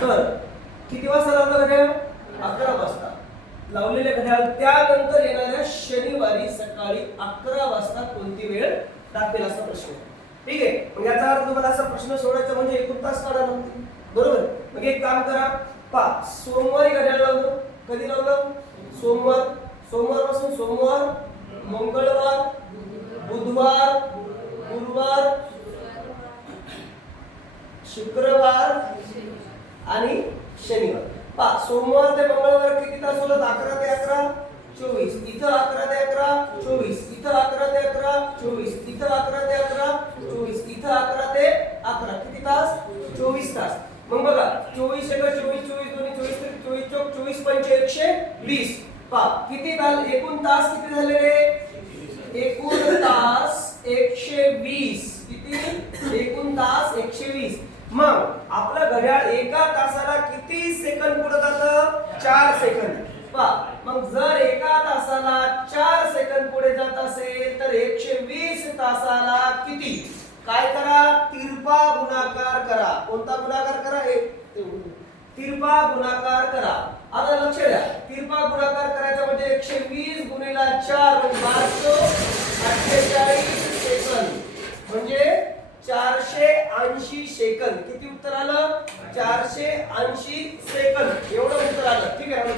तर किती वाजता लावलं घड्याळ? अकरा वाजता. लावलेले घड्याळ त्यानंतर येणाऱ्या शनिवारी सकाळी अकरा वाजता कोणती वेळ टाकेल असा प्रश्न. ठीक आहे? मग याचा अर्थ तुम्हाला असा प्रश्न सोडायचा म्हणजे एकूण तास काढा नव्हते बरोबर? मग एक काम करा. पा सोमवारी घड्याळ लावलं. कधी लावलं? सोमवार. सोमवारपासून सोमवार मंगळवार बुधवार गुरुवार शुक्रवार आणि शनिवार. पा सोमवार ते मंगळवार किती तास होतात अकरा ते अकरा चोवीस. इथं अकरा ते अकरा चोवीस. इथं अकरा ते अकरा चोवीस. इथं अकरा ते अकरा चोवीस. इथं अकरा ते अकरा. किती तास? चोवीस तास. मग बघा चोवीस एक चोवीस चोवीस दोन्ही चोवीस चोवीस चौक चोवीस पंच एकशे वीस. पा किती तास एकूण तास किती झालेले एकूण तास एकशे वीस. किती? एकूण तास एकशे वीस. मग घड्याळ एका तासाला किती सेकंद पुढे जातं? चार सेकंद. मग जर एका तासाला चार सेकंद पुढे जात असेल तर एकशे वीस तासाला किती? काय करा? तिरपा गुणाकार करा. कोणता गुणाकार करा? एक तिरपा गुणाकार करा. आता लक्ष द्या. तिरपा गुणाकार करायचा म्हणजे एकशे वीस गुणिला चार म्हणजे अठ्ठेचाळीस सेकंद. म्हणजे चारशे ऐंशी सेकंद. किती उत्तर आलं? चारशे ऐंशी सेकंद. एवढं उत्तर आलं. ठीक आहे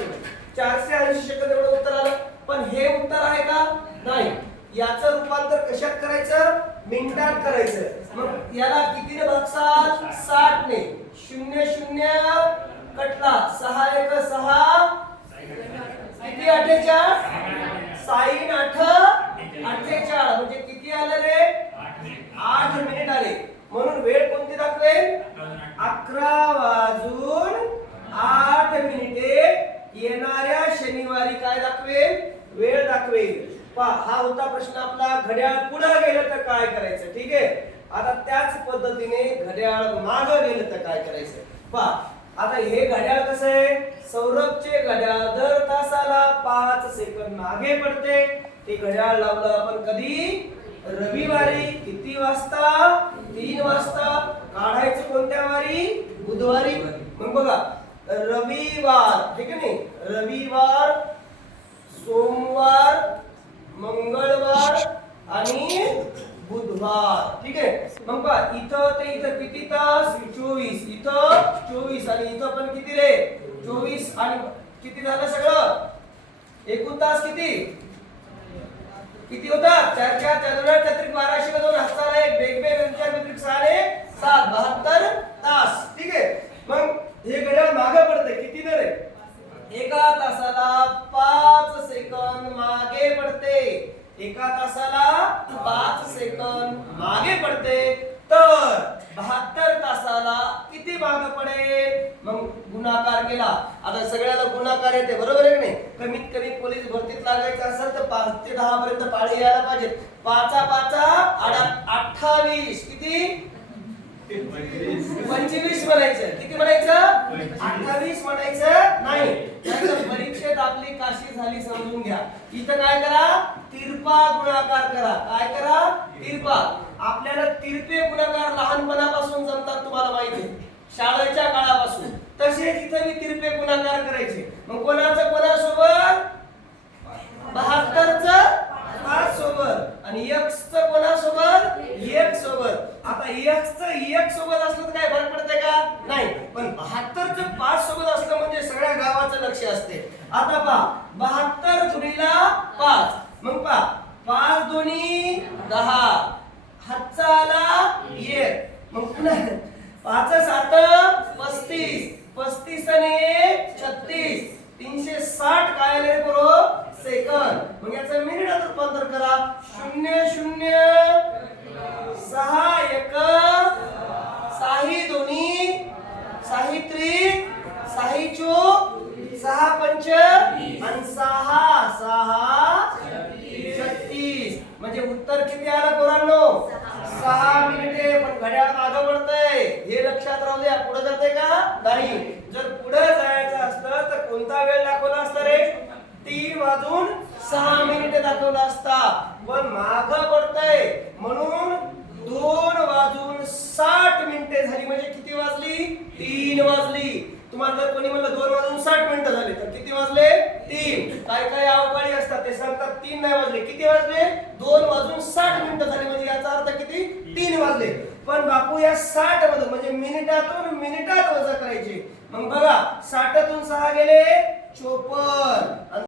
चारशे ऐंशी सेकंद एवढं उत्तर आलं. पण हे उत्तर आहे का? नाही. याचं रूपांतर कशात करायचं? मिनिटात करायचं. मग याला कितीने भागसाल? साठ ने शून्य शून्य कटला. सहा एक सहा. किती अठ्ठेचाळ? साईन आठ अठ्ठेचाळ. म्हणजे किती आलं रे आठ मिनिट आले. म्हणून वेळ कोणती दाखवेल? अकरा वाजून आठ मिनिटे येणाऱ्या शनिवारी काय दाखवेल? वेळ दाखवेल. पहा हा होता प्रश्न आपला. घड्याळ पुढे गेलं तर काय करायचं? ठीक आहे? आता त्याच पद्धतीने घड्याळ माग गेलं तर काय करायचं? पहा आता हे घड्याळ कसं आहे? सौरभचे घड्याळ दर तासाला पाच सेकंद मागे पडते. ते घड्याळ लावलं आपण कधी? रविवारी. किती वाजता? तीन वाजता. काढायचं कोणत्या वारी बुधवारी मग बघा रविवार ठीक आहे नाही रविवार सोमवार मंगळवार आणि बुधवार ठीक आहे मग पहा इथं ते इथं किती तास चोवीस इथं चोवीस आणि इथं पण किती रे चोवीस आणि किती झालं सगळं एकूण तास किती किती होता चार चार चार चार बाराशे दोन हजार एक बेग बेग सहा सात बहात्तर तास. ठीक आहे. मग हे घड्याळ मागे पडते किती दर आहे? एका तासाला पाच सेकंद मागे पडते. एका तासाला पाच सेकंद मागे पडते. तर बहात्तर तासाला किती मागे पडेल? मग गुणाकार केला. आता सगळ्याला गुणाकार येते. बरोबर आहे की नाही? कमीत कमी पोलीस भरतीत लागायचं असेल तर पाच ते दहा पर्यंत पाळी यायला पाहिजे पाचा पाचा अठ्ठावीस. किती? पंचवीस म्हणायचं. किती म्हणायचं? अठ्ठावीस म्हणायचं नाही. परीक्षेत आपली काशी झाली समजून घ्या. इथं काय करा? तिरपा गुणाकार करा. काय करा तिरपा आपल्याला तिरपे गुणाकार लहानपणापासून जमतात तुम्हाला माहिती आहे शाळेच्या काळापासून तसेच इथं मी तिरपे गुणाकार करायचे मग कोणाचं कोणासोबत बहात्तरच पाच सोबत आणि एक्स च कोणासोबत एक सोबत आता एक्स च एक सोबत असलं तर काय फरक पडते का नाही पण बहात्तर पाच सोबत असलं म्हणजे सगळ्या गावाचं लक्ष असते. आता पहा बहात्तर दुरीला पाच. मग पहा पाच दोन्ही दहा. हातचा आला एक. मग पुन्हा पाच सात पस्तीस. पस्तीस आणि छत्तीस. तीनशे साठ काय आले रे बरो सेकंद मग याचं मिनिटात रूपांतर करा शून्य शून्य सहा एक साही दोन्ही साहित्री साहिचो चोक सहा पंच आणि सहा सहा छत्तीस. म्हणजे उत्तर किती आलं पोरांनो? सहा मिनिटे पण घड्याळ मागं पडतंय. हे लक्षात राहू द्या पुढे जाते का? नाही. जर पुढे जायचं असतं तर कोणता वेळ दाखवला असता रे? तीन वाजून सहा मिनिटे दाखवला असता. पण माग पडतंय. म्हणून दोन वाजून साठ मिनिटे झाली. म्हणजे किती वाजली? तीन. वाजली तुम्हाला जर कोणी म्हणलं दोन वाजून साठ मिनिटं झाले तर किती वाजले? तीन. काय काय अवकाळी असतात ते सांगतात तीन नाही वाजले. किती वाजले? दोन वाजून साठ मिनिटं झाले म्हणजे याचा अर्थ किती? तीन वाजले. पण बापू या साठमध्ये म्हणजे मिनिटातून मिनिटात वजा करायचे. मग बघा साठातून सहा गेले चोपन्न.